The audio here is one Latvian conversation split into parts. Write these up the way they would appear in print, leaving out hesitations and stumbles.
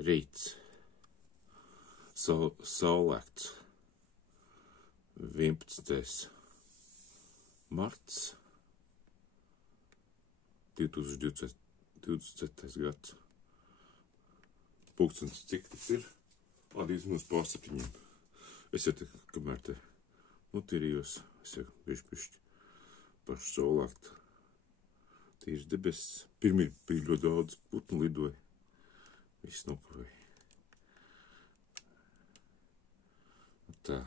Rīts. Saulēkts. 11. marts 2020. gads. Pulkstens, cik tas ir? Lādīs mums pār 7. Es jau te, kamēr te tirījos, es jau bišķi pašu saulēktu. Tīrs debesis. Pirmī bija ļoti daudz putnu lidoja. Viss nokavēja. Tā.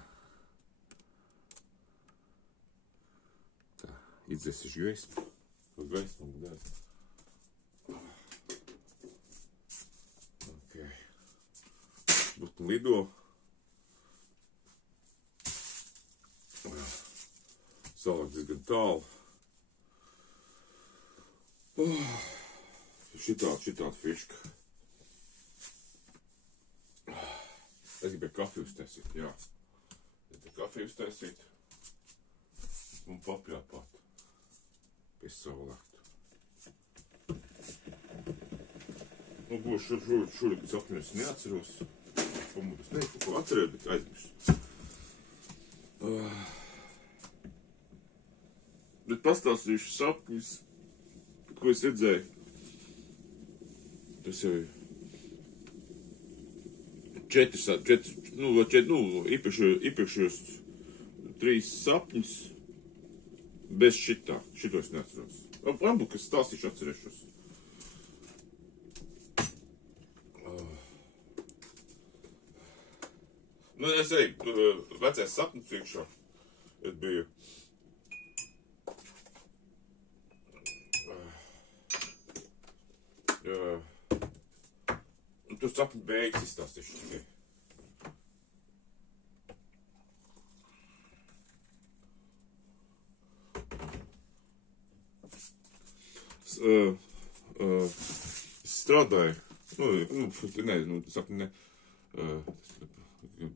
Izdzēsišu gaismu. Gaismu dēļ. Ok. Putnu lido. Saulēkt diezgan tālu. Šitāda fiška. Es gribēju kafiju uztaisīt, jā. Kafiju uztaisīt un papļāpāt pie saulēktu. Nu, būs šur sapņus neatceros. Pamūtas ne, kaut ko atcerēju, bet aizmirstu. Bet pastāstīšu sapņus, ko es redzēju. Tas jau ir iepriekšējos 3 sapņus bez šitā. Šito es neatceros. Varbūt, kas stāstīšu, atcerēšos. Nu, es eju vecais sapnis priekšā. Es biju tur sapņu beigas izstāstīšu tikai. Es strādāju, sapņu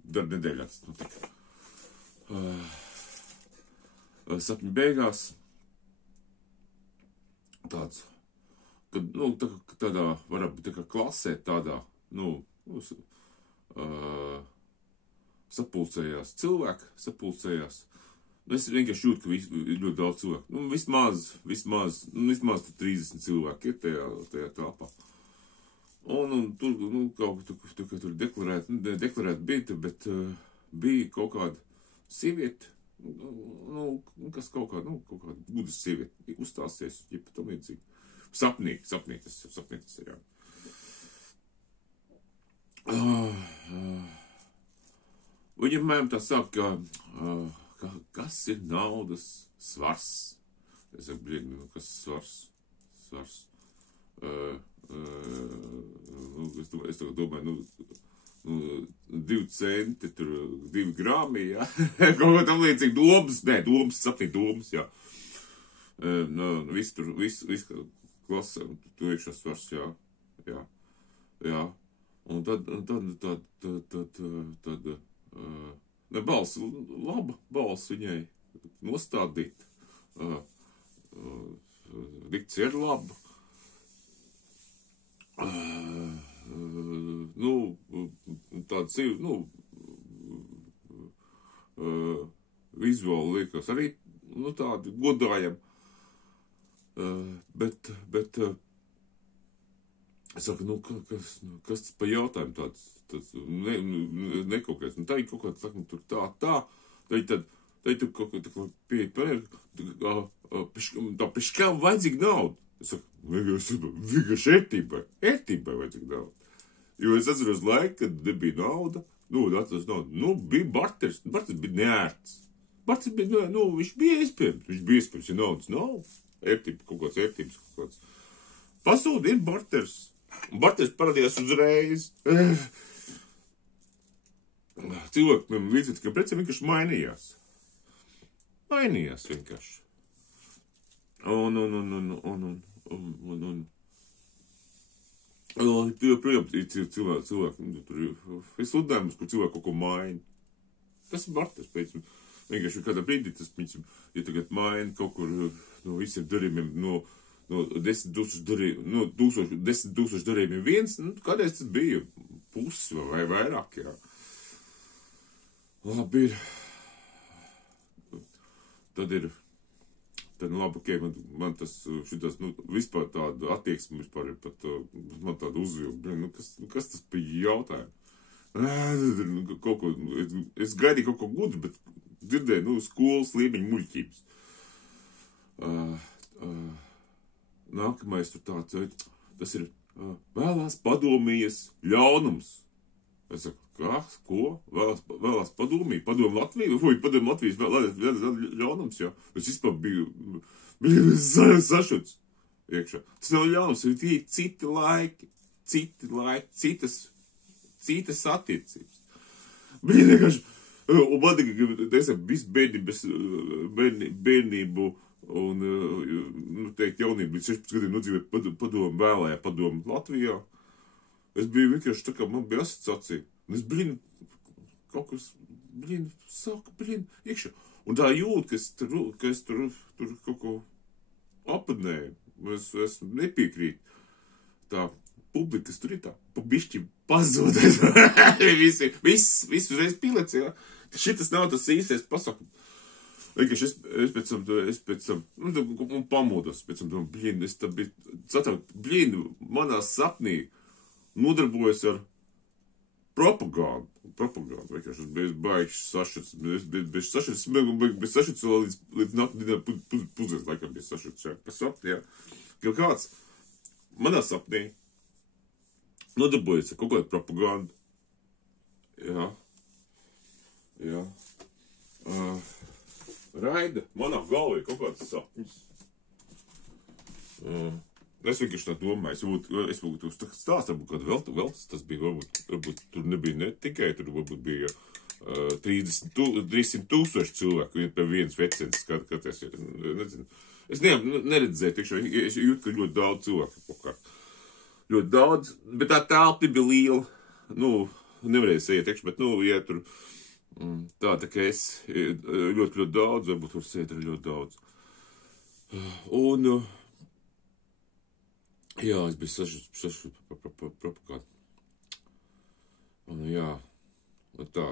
darba nedēļā tas notika. Sapņu beigās tāds, kad, tādā, varētu būt tā kā klasē tādā, sapulcējās cilvēki, Es vienkārši jūtu, ka ir ļoti daudz cilvēku. Vismaz 30 cilvēki ir tajā telpā. Un tur, tur deklarēta bija, bet bija kaut kāda sieviete, kas kaut kāda gudas sieviete, uzstāsies, ja pat tam līdzīgi. Sapnī tas ir, jā. Viņam mēram tā saka, kas ir naudas svars? Es saku, kas svars? Es domāju, 2 centi, tur 2 grami, jā. Kaut kā tam līdzīgi domas, sapnī domas, jā. Viss klasa, tu iekšā svars, jā. Un tad balss, laba balss viņai nostādīt. Dikcija ir laba. Tāds, vizuāli liekas arī, tādi godājami. Bet es saku, kas tas pa jautājumu tāds nekaukais. Tā ir kaut kāds, saku, tur tā, tad tur kaut kā tā piškām vajadzīga nauda. Es saku, vienkārši ērtībai vajadzīga nauda. Jo es atceros laiku, kad nebija nauda, bija barters bija neērts. Barters bija, viņš bija iespējams, ja naudas nav. Ērtība, kaut kāds. Pasūdi ir barters. Un barters parādījās uzreiz. Cilvēki līdzīgi, ka preci vienkārši mainījās. Vienkārši. Joprojām ir cilvēki, es sludinājumus, kur cilvēki kaut ko maina. Tas ir barters, pēc vienkārši kādā brīdī tas, ja tagad maina kaut kur no visiem darījumiem, no 10 000 darījumiem viens, nu, kādreiz tas bija pusi vai vairāk, jā. Labi ir. Tad labi, ok, man tas, šitas, nu, vispār tāda attieksme vispār ir pat, man tāda uzvilba, nu, kas tas bija jautājumi? Kaut ko, es gaidīju kaut ko gudru, bet dzirdēju, nu, skolas līmeņa muļķības. Nākamais tur tāds, tas ir vēlās padomijas ļaunums. Es saku, ko? Vēlās padomija? Padomu Latviju? Vai padomu Latvijas vēlās ļaunums, jā? Es vispār biju sašuts iekšā. Tas nav ļaunums, ir citi laiki, citas attiecības. Bija vienkārši, un man tikai, visu bērnību un, nu, teikt, jaunību līdz 16 gadiem nodzīvēt vēlējā padomu Latvijā. Es biju vienkārši tā kā man bija asociācija. Un es kaut kas, saka, iekšā. Un tā jūt, ka es tur kaut ko apadnēju. Es nepiekrītu. Tā publika, kas tur ir tā, pa bišķi pazūdēs. Viss uzreiz pilec, jā. Šitas nav tas īstais pasakums. Vienkārši es pēc tam, nu, pamodos, pēc tam, es tā biju, manā sapnī nodarbojas ar propagandu, vienkārši es biju baigšs sašuts, es biju sašuts, bez sašuts līdz naktinā pusdienas laikam bija sašuts, jā, pa sapni, jā. Ka kāds manā sapnī nodarbojas ar kaut kādu propagandu, jā, raida manā galvā kaut kādas sapņas. Es vienkārši tā domāju, es būtu stāstu, varbūt vēl tas bija, varbūt tur nebija ne tikai, tur varbūt bija 300 000 cilvēku, pie viens vecens skaties, nezinu. Es neredzēju, tiekšu, es jūtu, ka ļoti daudz cilvēku kaut kā. Ļoti daudz, bet tā telpa bija liela, nu, nevarēja sēdēt, tiekšu, bet, nu, ja tur, tā kā es ļoti daudz, varbūt tur sēdēt arī ļoti daudz. Un, jā, es biju sašuts propagādu. Un, jā, tā.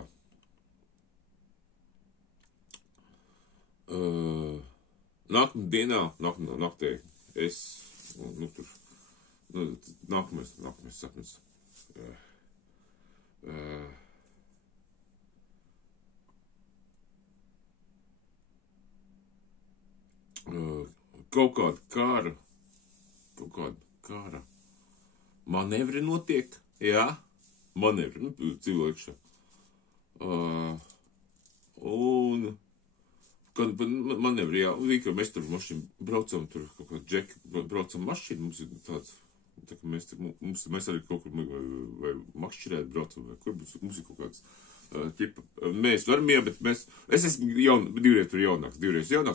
Nākamā dienā, naktī, es, nu, tur, nākamais sapnis. Kaut kāda kara manevri notiek, jā, manevri, nu, cilvēkšā. Un, kad manevri, jā, ka mēs tur mašīnu braucam, tur kaut kā džeki, braucam mašīnu, mums ir tāds, tā kā mēs arī kaut kur vai makšķirēt braucam, vai kur mums ir kaut kāds, ķipa, mēs armijā, bet es esmu divreiz tur jaunāks,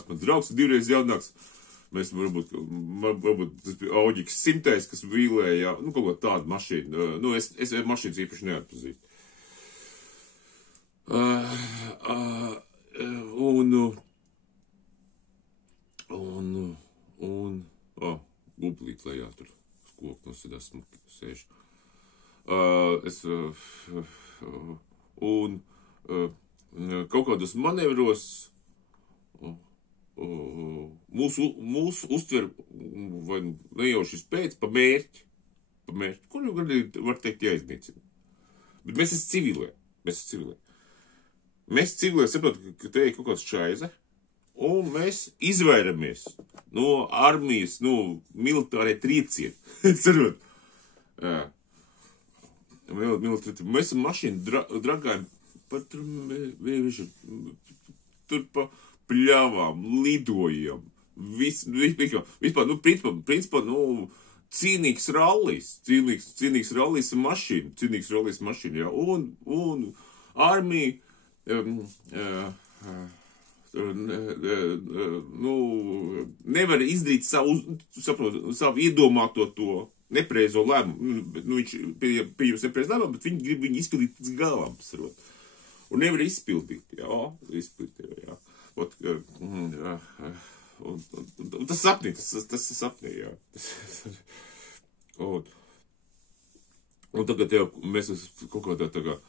mans draugs ir divreiz jaunāks, mēs varbūt tas bija Auģiks 100, kas vīlēja, nu, kaut kā tādu mašīnu, nu, es mašīnas īpaši neatpazīstu. Bublīt lejā tur skoku nosidās, sēž. Kaut kādos manevros mūsu uztver, vai nejauši spēc, pa mērķi, kur jau var teikt jāiznīcina. Bet mēs esam civilē. Mēs civilē saprotam, ka te ir kaut kāds šaize, un mēs izvairamies no armijas, no militārai triecieni. Sarot? Jā. Mēs esam mašīnu dragājam tur pa pļavām, lidojam. Vispār, nu, principā, nu, cīnīgs rallijs mašīna, jā. Un armija, nu, nevar izdarīt savu iedomāto to nepreizo lēmumu. Nu, viņš pieņems nepreizo lēmumu, bet viņi grib viņu izpildīt līdz galam, sarot. Un nevar izpildīt, jā. un tas sapnī, tas ir sapnī, jā. Un tagad jau mēs esam kaut kādā tādā,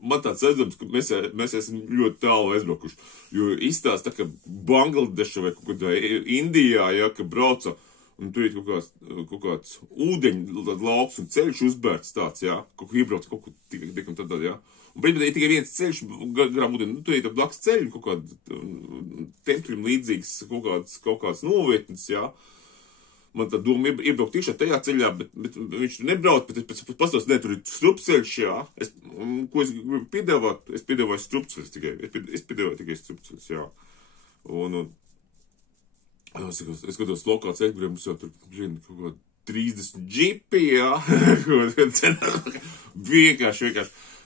man tāds redzams, ka mēs esam ļoti tālu aizbraukuši, jo izstāsta, ka Bangladeša vai kaut kādā Indijā, ja, ka brauca, un tur ir kaut kāds ūdeņu lauks un ceļš uzbērts tāds, jā, kaut ko iebrauc, kaut ko tikam tādā, jā. Un brīdī ir tikai viens ceļš garām ūdeni, tur ir tā blakus ceļi, kaut kāda tempļiem līdzīgs, kaut kāds novietnes, jā. Man tā doma iebraukt tiešā tajā ceļā, bet viņš tur nebrauc, bet es pastos, ne, tur ir strupceļš, jā. Ko es gribu piedāvāt? Es piedāvāju strupceļus tikai. Es piedāvāju tikai strupceļus, jā. Un es skatos lokā ceļu, kuriem mums jau tur, kaut kā 30 džipi, jā.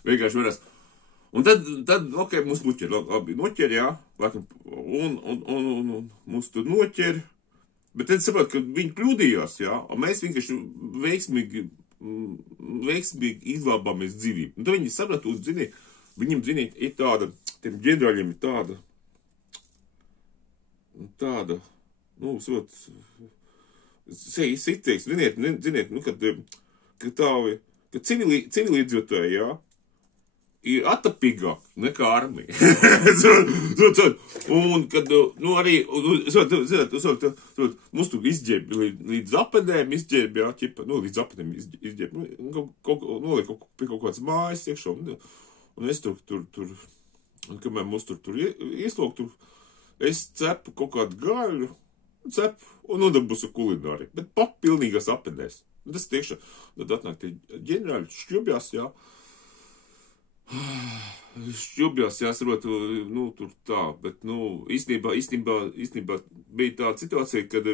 Vienkārši varēs. Un tad, ok, mums noķer, labi, noķer, jā. Un mums tur noķer. Bet tad saprot, ka viņi kļūdījās, jā, un mēs vienkārši veiksmīgi izglābāmies dzīvību. Un tad viņi saprot, viņiem, ir tāda, tiem ģenerāļiem ir tāda, nu, saprot, siteiks, ziniet, nu, ka civiliedzīvotāji, jā, ir attapīgāk nekā armija. Un, kad, nu, arī, mums tur izģēb līdz apedēm, jā, ķipa, nu, līdz apedēm izģēb, noliek pie kaut kāds mājas iekšā, un es tur, kamēr mums tur ieslok, es cepu kaut kādu gaļu, un nodarbusu kulināri, bet pilnīgās apedēs. Tas tiešām, tad atnāk tie ģenerāļi šķubjās, jā, šķubjās, jāsarot, nu, tur tā, bet, nu, īstenībā bija tāda situācija, kad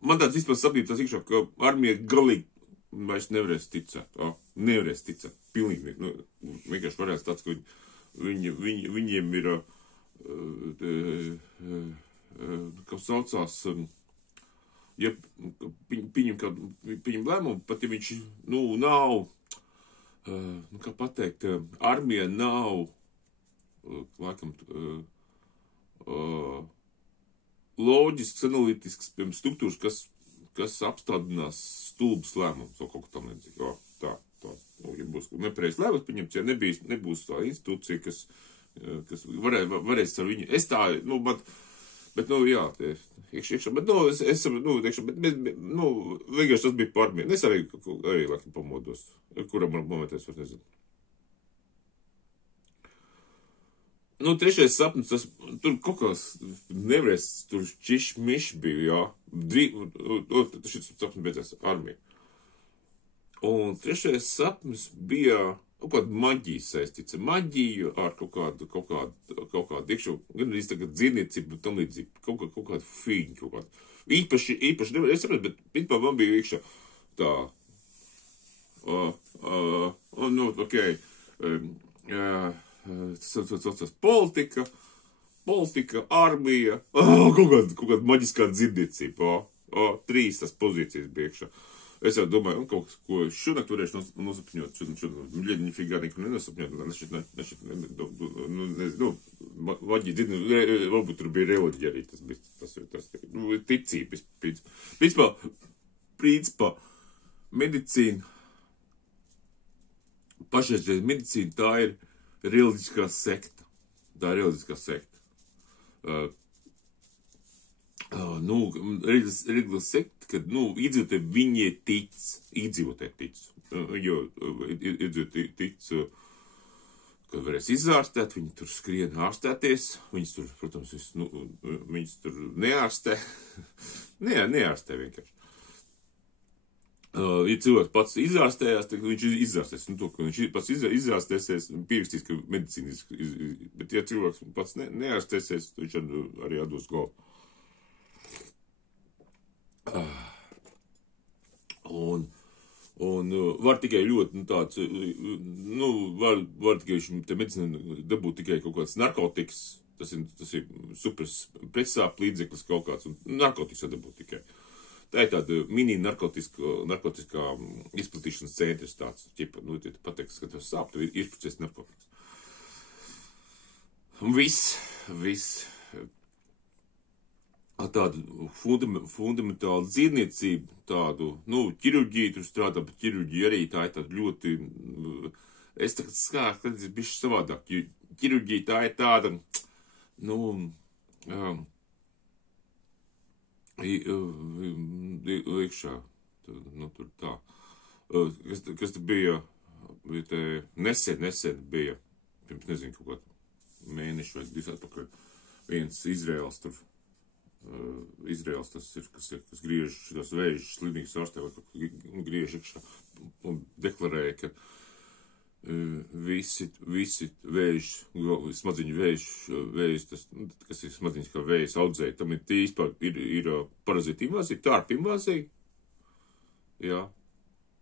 man tāds vispār sapnīt tās iekšā, ka armija galīgi vairs nevarēs ticēt, pilnīgi, nu, vienkārši varēs tāds, ka viņiem ir, kā saucās, ja pieņem lēmumu, pat ja viņš, nu, nav, nu, kā pateikt, armija nav, laikam, loģisks, analītisks, piemēram, struktūras, kas apstādinās stulbas lēmumus, vai kaut kā tam līdzīgi. Tā, ja būs nepareiz lēmums pieņemts, ja nebūs tā institūcija, kas varēs ar viņu, es tā, nu, bet, nu, jā, iekšā, bet, nu, nu, vienkārši tas bija par armiju. Es arī laikam pamodos, kuram momentā es vairs nezinu. Nu, trešais sapnis, tur kaut kāds nevarēs, tur čišmiš bija, jā. Šis sapnis beidzās armija. Un trešais sapnis bija kaut kāda maģija saistīts ar maģiju, ar kaut kādu iekšā, gan arī tagad dzīvniecību, tam līdzīgi, kaut kādu fīņu, kaut kādu. Īpaši nevar, es saprotu, bet principā man bija iekšā tā, nu, ok, tas saucās politika, armija, kaut kāda maģiskā dzīvniecība, 3 tas pozīcijas bija iekšā. Es jau domāju, kaut ko šodien varēšu nosapņot, šodien nifigā neko nenosapņot, nezinu, maģija dzird, varbūt tur bija reliģija arī, tas ticība, principā, medicīna, pašreizēja medicīna, tā ir reliģiskā sekta, nu, reliģiskā sekta, kad, nu, iedzīvotāji tic, jo iedzīvotāji tic, ka varēs izārstēt, viņi tur skrien ārstēties, viņas tur, protams, viņas tur neārstē, neārstē vienkārši. Ja cilvēks pats izārstējās, tad viņš izārstēs, nu, to, ka viņš pats izārstēsies, pierakstīs, ka medicīna, bet ja cilvēks pats neārstēsies, viņš arī atdos galvu. Un var tikai ļoti, nu, tāds, nu, var tikai te medicīna dabūt tikai kaut kāds narkotikas, tas ir super pretsāp līdzeklis kaut kāds, un narkotikas var dabūt tikai. Tā ir tāda mini narkotiskā izplatīšanas centrs tāds, ķipa, nu, tu pateiks, ka tev sāp, tu izplacies narkotikas. Un viss, tādu fundamentālu dzīvniecību, tādu, nu, ķirurģiju tur strādā, bet ķirurģija arī tā ir tāda ļoti, es tagad skāku, kad es bišķi savādāk, ķirurģija tā ir tāda, nu, iekšā, nu, tur tā, kas te bija te nesen bija, pirms nezinu, kaut kādu mēnešu vai 2 atpakaļ, viens Izraels tur, Izraels tas ir, kas griež šitos vēžus slimīgus ārstē, vai griež iekšā un deklarēja, ka visi vēži, smadziņu vēži, tas, kas ir smadziņas kā vējas audzēji, tam ir tīspār, ir parazīta invāzija, tārpa invāzija, jā,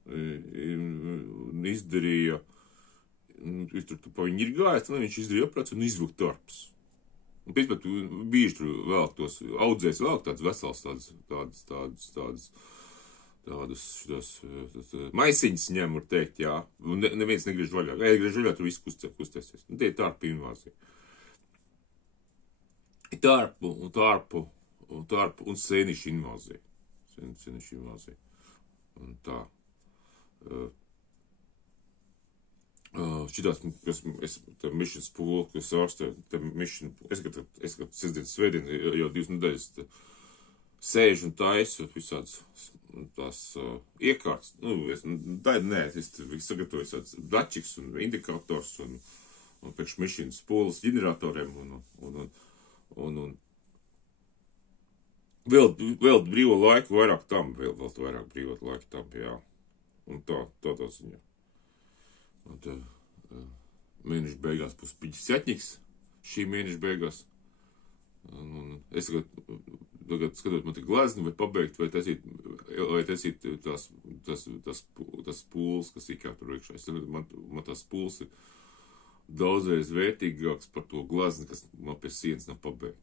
un izdarīja, tur pa viņu ir gājis, tad viņš izdarīja operāciju un izvilka tārpas. Un pēc pat bieži tur vēl tos audzējs vēl tādas veselas, tādas maisiņas ņem, var teikt, jā. Un neviens negriež vaļā. Ja griež vaļā, tur viss kustēsies. Un tie ir tārpa invāzija. Tārpu un sēnišu invāzija. Sēnišu invāzija. Un tā. Šitās, es Mission Spool, kas ārstē, es kad sestdienas svētdien jau 2 nedēļas sēžu un taisu visādas tās iekārtas. Nu, es sagatavoju tāds dačiks un indikators un priekš Mission Spools ģeneratoriem un vēl brīvo laiku vairāk tam, vēl vairāk brīvo laiku tam, jā. Un tādā ziņā. Un tā mēneša beigās būs piķis šī mēneša beigās. Un es tagad skatot, man tik glazni vai pabeigt, vai taisīt tas pūls, kas ir kā tur iekšā. Es tagad, man tas pūls ir daudzreiz vērtīgāks par to glazni, kas man pie sienas nav pabeigt.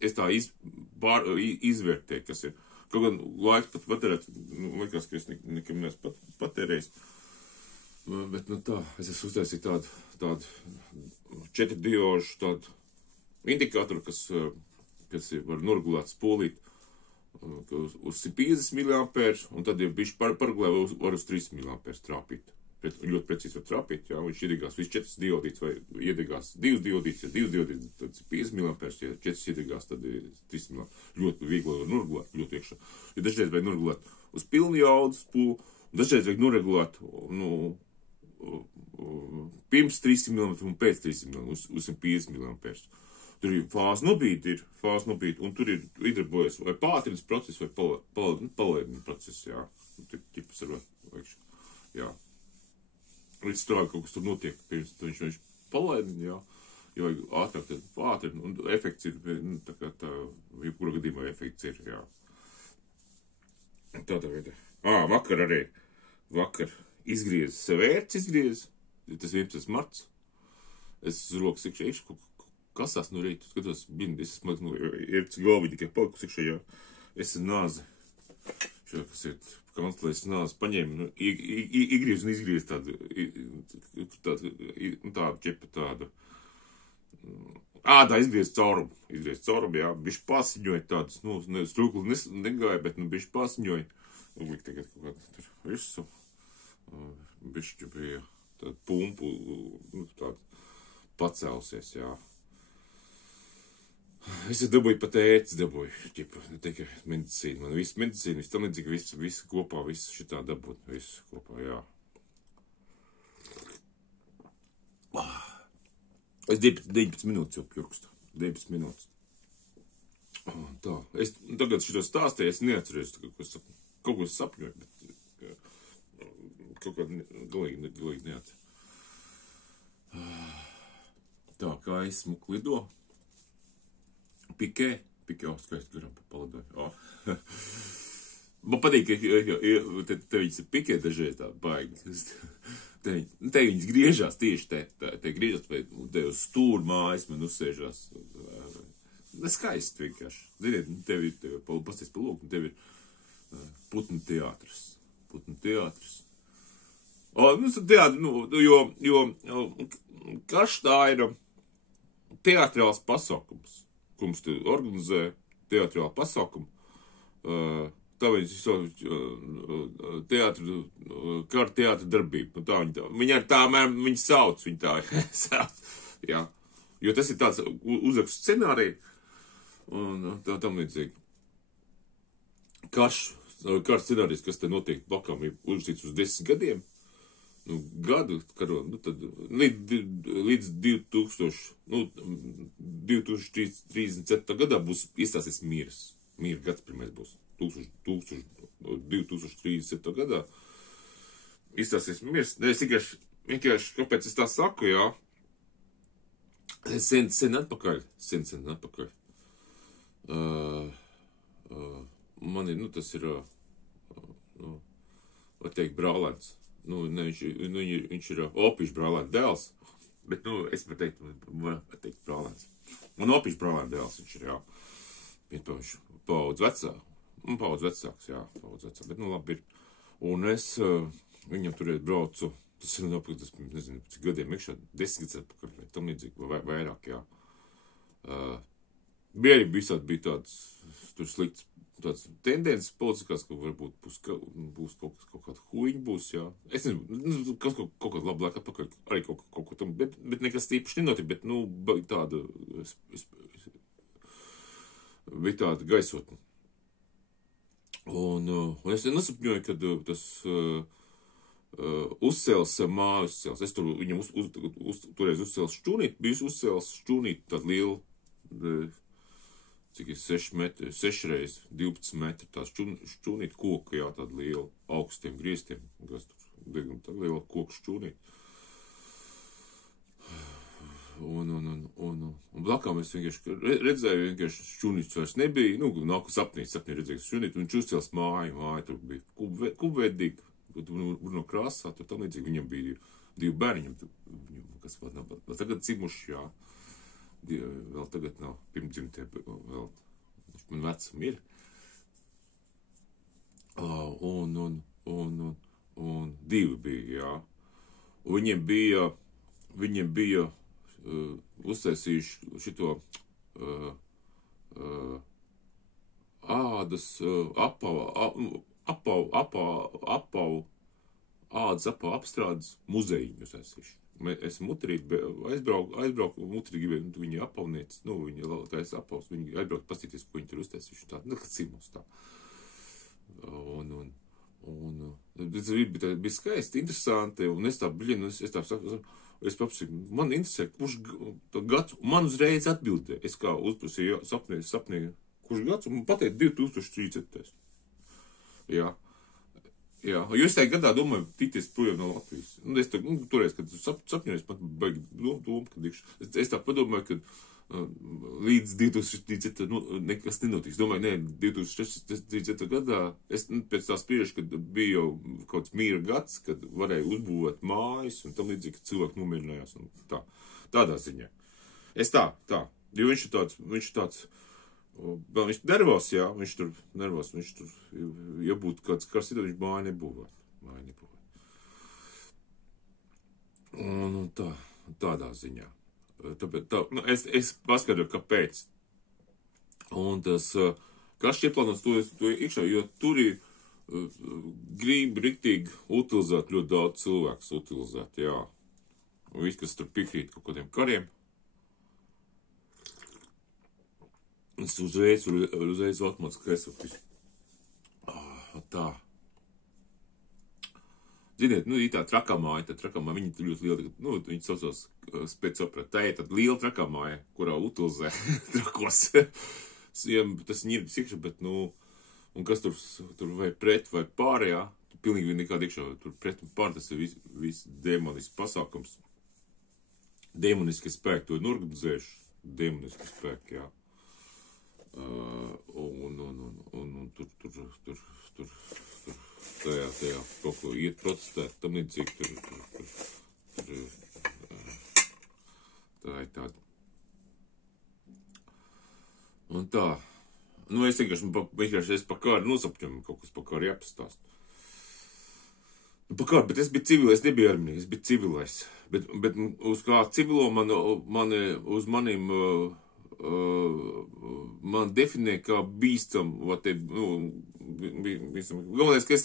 Es tā izvērtēju, kas ir. Kaut gan laiku pat patērēt, liekas, ka es nekam neesmu patērējis. Bet, nu tā, es esmu uztaisīju tādu 4 diožu tādu indikatoru, kas var noregulēt spolīt uz 150 mA, un tad, ja bišķi pargulē, var uz 3 mA trāpīt. Ļoti precīzi var trāpīt, jā, viņš iedegās visu 4 diodītes, vai iedegās 2 diodītes, ja 2 diodītes, tad 50 mA, ja 4 iedegās, tad 3 mA. Ļoti viegli var noregulēt, ļoti iekšā. Ja dažreiz vajag noregulēt uz pilnu jaudu spūlu, dažreiz vajag noregulēt, nu, pirms 300 mA un pēc 300 mA, uz 150 mA. Tur ir fāze nobīde, un tur ir iedarbojas vai pātrins process, vai palēdina process, jā. Tur ķipas ar vajagšu, jā. Līdz strāvi kaut kas tur notiek, pirms viņš palēdina, jā. Ja vajag ātrāk, tad pātrina, un efekts ir, nu, tā kā tā, jebkura gadījumā efekts ir, jā. Tādā veidā. Vakar izgriezis, vērts izgriezis, tas 11. marts. Es uz rokas iekšā, kasās no rīta, skatos, es esmu, ir galvi tikai palikus iekšā, jā. Es ar nāzi, kas ir kanclēs nāzi paņēma, nu, igriez un izgriez tādu ķepa tādu. Tā izgriez caurumu, jā, bišķi pasiņoja tādus, nu, strūkli negāja, bet, nu, bišķi pasiņoja. Likt tagad kaut kādu tur visu, bišķi bija tādu pumpu, nu, tādu pacēlusies, jā. Es dabūju pat ērts, ķipa, ne tikai medicīnu, man visu medicīnu, visu tam līdzīgi, visu kopā, visu šitā dabūt, visu kopā, jā. Es 19 minūtes jau pjurkstu, 19 minūtes. Tā, es tagad šito stāstīju, es neatceros, kaut ko sapņoju, bet kaut kā galīgi neatceru. Tā, kā es smuku lido. Pikē, skaisti garam palidoju. Man patīk, ka te viņas ir pikē dažreiz tā baigi. Te viņas griežās tieši te griežās, vai te uz stūra mājas man uzsēžās. skaisti vienkārši. Ziniet, tev ir pasties pa lūk, tev ir putnu teātris. Teātri, jo karš tā ir teātrāls pasākums, ko mums te organizē teātrāla pasākumu. Tāpēc kara teātra darbība. Viņa ir tā, viņa sauc, viņa tā sauc. Jā. Jo tas ir tāds uzrakstu scenārija un tam līdzīgi. Kars scenārijs, kas te notiek blakām, ir uzrakstīts uz 10 gadiem. Gadu karo, tad līdz 2037. gadā būs iestāsies miers. Miera gads pirmais būs. 2037. gadā izstāsies miers. Es vienkārši, kāpēc es tā saku, jā? Sen atpakaļ. Man ir, tas ir, var teikt, brālēns. Viņš ir opīšu brālēna dēls, bet, es varu teikt brālēns. Man opīšu brālēna dēls viņš ir, jā. Viņš paudz vecāks, bet, labi ir. Un es viņam turēt braucu, tas ir nezinu, cik gadiem iekšā, 10 gadus atpakaļ, tam līdzīgi, vai vairāk, jā. Bija tāds, tur slikts, tāds tendences politiskās, ka varbūt būs kaut kāda huiņa būs, jā. Es nezinu, kaut kāda laba laika atpakaļ, arī kaut ko tam, bet nekas tīpaši nenotika, bet, bija tāda gaisotne. Un es nesapņoju, kad tas uzcēls māju uzcēls. Es tur viņam toreiz uzcēls šķūnīt, bijis uzcēls šķūnīt tādu lielu, cik ir 6 metri, 6 reiz 12 metri, tā šķūnīt koka, jā, tādu lielu augstiem griestiem, kas tur tādu lielu koku šķūnīt. Un blakām es vienkārši redzēju, šķūnīts vairs nebija, nāku sapnī redzēju šķūnīt, un viņš uzcēls māju tur bija kubveidīgi, no krāsā, tur tam līdzīgi, viņam bija 2 bērni, kas vēl nav, vēl tagad cimuši, jā. Vēl tagad nav pirmdzimtie, vēl man vecum ir. Un 2 bija, jā. Un viņiem bija uztaisījuši šito ādas ādas apstrādes muzejiņu uztaisījuši. Es mutrīt, aizbrauku, mutrīt gribēju, viņi apavniec, viņi taisa apavs, viņi aizbrauku pastīties, ko viņi tur uztaisījuši, tā, cimus tā. Tas bija skaisti, interesanti, un es tā, es paprasīju, man interesē, kurš gads, man uzreiz atbildēja, es kā uzprasīju, sapnī, kurš gads, un man pateica 2030. Jā. Jā, jo es tajā gadā domāju tikties projām no Latvijas. Es tā, toreiz, kad sapņoju, es pat baigi domu, kad es tā padomāju, ka līdz 2030. Nekas nenotiks. Domāju, 2030. gadā, es pēc tā spriežu, kad bija jau kaut kāds mīra gads, kad varēja uzbūvēt mājas un tam līdzīgi, ka cilvēki nomierinājās un tā. Tādā ziņā. Es tā. Jo viņš ir tāds, viņš nervos, jā, viņš tur, ja būtu kāds kars, viņš māju nebūvētu. Un tādā ziņā. Tāpēc, es paskaidroju, kāpēc. Un tas, kas ieplānots to iekšā, jo tur ir grib riktīgi utilizēt, ļoti daudz cilvēks utilizēt, jā. Un viss, kas tur piekrīt kaut kādiem kariem. Es uzreiz automāts, ka es tā. Ziniet, ir tā trakā māja, viņa ir ļoti liela, viņi saucās spēcoperā. Tā ir tāda liela trakā māja, kurā utilizē trakos. Tas ņirgas iekšā, bet, un kas tur vai pret vai pār, jā, pilnīgi nekāda iekšā, tur pret un pār, tas ir viss demonisks pasākums. Demoniski spēki to ir organizējuši, demoniski spēki, jā. Un tur tajā kaut ko iet protestēt, tam līdzīgi tur tā ir tāda. Un tā. Nu, es vienkārši par kāru nosapņoju, kaut kas par kāru jāpastāst. Nu, par kāru, bet es biju civilais, es nebiju armija, es biju civilais. Bet uz kā civilo uz maniem man definē kā bīstam, galvenais, ka es,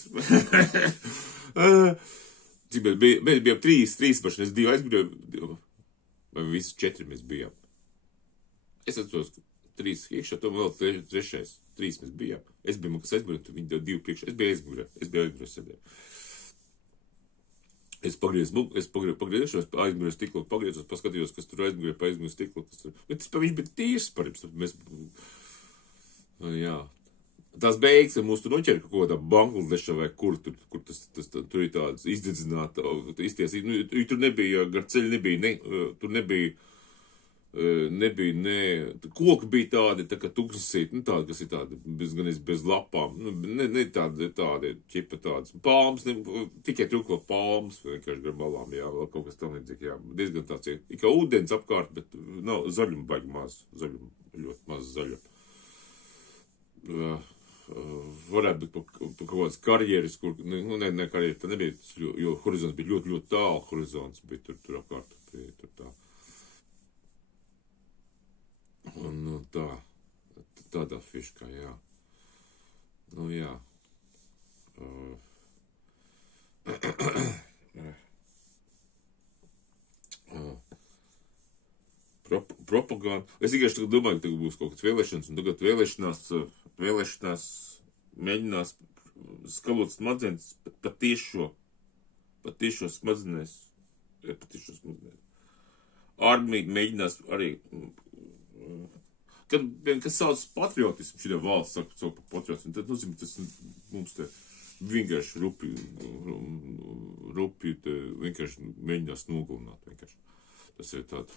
cik bija trīs paši, es 2 aizgurēju, vai visi 4 mēs bijām. Es atceros, 3 iekšā, to vēl 3. 3 mēs bijām. Es biju, kas aizgurēju, viņi 2 priekšā, es biju aizgurēju sēdēju. Es pagriežos, aizmēru stiklu, paskatījos, kas tur aizmēru, aizmēru stiklu. Bet viņš bija tīrs par jums. Jā. Tās beigas, ja mūs tur noķēra kaut kādā Bangladeša vai kur tur ir tāds izdzināta, tur nebija, gar ceļu nebija, tur nebija, koki bija tādi, tā kā tuksnesīti, tādi, kas ir tādi, bez lapām, ne tādi, ķipa tādas, palmas, tikai trūklo palmas, vienkārši gar malām, jā, vēl kaut kas tam līdzīgi, jā, diezgan tāds, kā ūdens apkārt, bet nav zaļuma baigi maz, ļoti maz zaļuma. Varētu būt pa kaut kādas karjeras, kur, ne karjeras, tā nebija, jo horizons bija ļoti, ļoti tālu, horizons bija tur apkārt, tur tā. Un, tādā fiškā, jā. Nu, jā. Propaganda. Es tikai domāju, ka tagad būs kaut kāds vēlēšanas, un tagad vēlēšanās mēģinās skalot smadzenes patiešo smadzenēs. Armija mēģinās arī, kas sauc patriotismu, šī valsts saka par patriotismu, tad nozīmē, tas mums te vienkārši rupi te vienkārši mēģinās nogalināt, vienkārši. Tas ir tāda.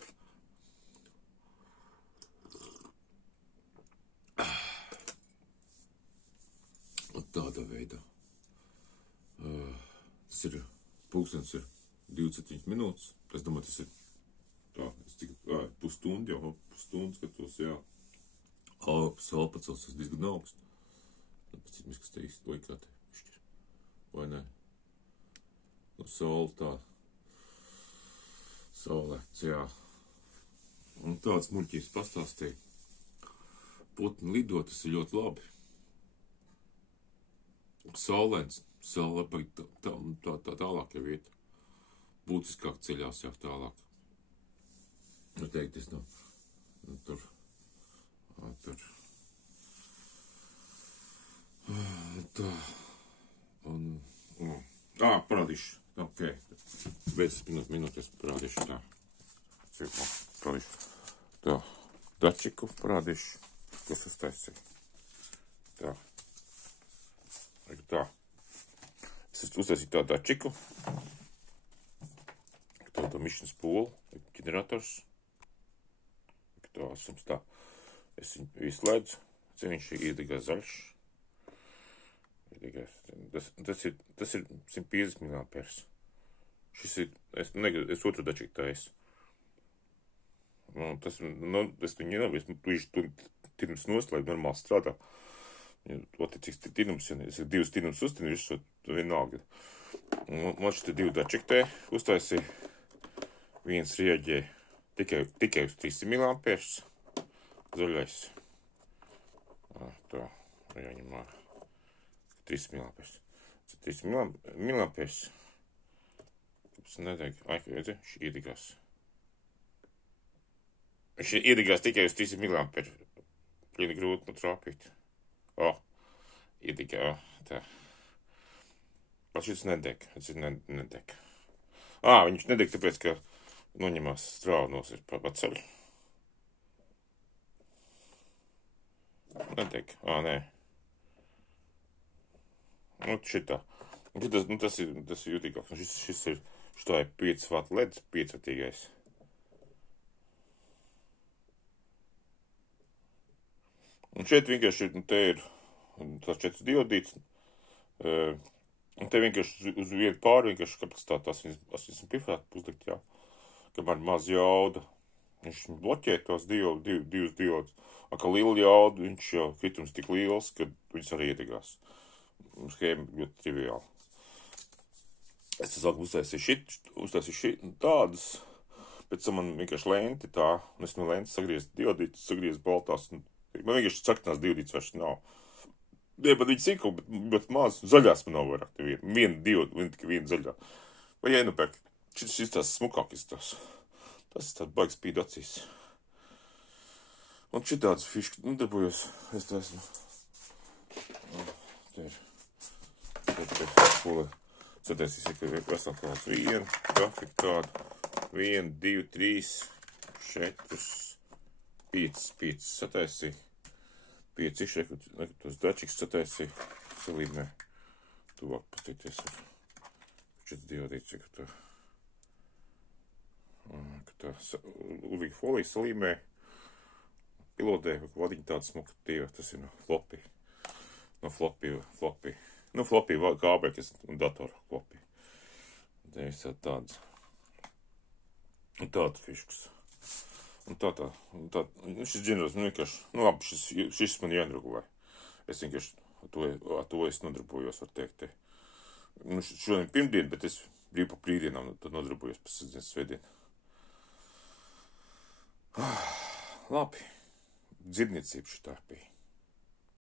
Tādā veidā. Tas ir, pulkstens ir 27 minūtes, es domāju, tas ir tā, es tikai pusstundu skatos, jā. Saule pacels, tas diezgan augsts. Pēc kas te īsti, vai kā te šķir, vai ne? Nu, saule tā, saulēts, jā. Un tāds muļķības pastāstīja. Putni lido, tas ir ļoti labi. Saulēns, saule tā tālākie vieta. Būtiskāk ceļās jau tālāk. Nu, teikt, es tur. Tā. Un, parādīšu. Ok. Pēc minūtes parādīšu tā. Parādīšu. Tā. Dačiku parādīšu. Kas es taisīju. Tā. Tā. Es uztaisīju tā dačiku. Tāda mišana spolu. Ģenerators. Tā asums tā. Es viņu izslēdzu. Viņš ir iedegās zaļš. Tas ir 150 mAh. Šis ir, es otru dačiku taisu. Es viņu nevaru, viņš tirnums noslēg, normāli strādā. Attiecīgs tirnums, ja es 2 tirnums uztinu, viņš vienalga. Man šeit 2 dačiki te uztaisīja. Viens rieģēja tikai uz 300 mAh. Zaļais. Tā, jāņem 300 mAh. 300 mAh. Kāpēc nedeg? Redzi, viņš iedegās. Viņš iedegās tikai uz 300 mAh. Ļoti grūti trāpīt. Iedegā, tā. Šis nedeg. Nedeg. Viņš nedeg, tāpēc, ka noņemās strāvnos ir paceļ. Nedeg. Nē. Šitā. Tas ir jutīgāks. Šis ir 5 W LEDs, 5-vatīgais. Un šeit vienkārši, te ir tās 4 diodītes. Un te vienkārši uz vienu pāri, vienkārši kapacitāte 80 pifrāti puslikt, jā. Kamēr maz jauda. Viņš bloķē tos divus diodus. Kā liela jauda, viņš jau kritums tik liels, ka viņas arī iedegās. Schēma ļoti triviāla. Es sāku uztaisīju šit tādas, pēc tam man vienkārši lenti tā, un es no lentes sagriezu diodītes, sagriezu baltās, un man vienkārši saknās diodītes vairs nav. Jā, bet viņi cikli, bet maz zaļās man nav vairāk. Viena dioda, tikai viena zaļā. Vai jānopērk, šis tās smukākis tās. Tas ir tāds baigs spīd acīs. Un šitādas fiškas, darbojos, es tā esmu. Te pule. Sataisīsim, ka esam kāds 1, grafika tāda. 1, 2, 3, 4, 5 sataisīju. 5 išreku, tos dačiks sataisīju. Salīdmē. Tuvāk pastīties ar 4 diodītes, ka tā ulīga folija salīmē. Pilotē, vadiņa tāda smuka tīva, tas ir no floppy. No floppy. Nu, floppy kābē, kas datoru floppy. Te ir tāds. Un tāda fiškas. Un tā. Šis ģeneros, vienkārši, labi, šis man jānregulē. Es vienkārši ar to es nodarbojos, var teikt. Šodien pirmdien, bet es brīv pa brīvdienām nodarbojos pa sestdienas svētdienu. Labi. Dzirdniecība šitā bija.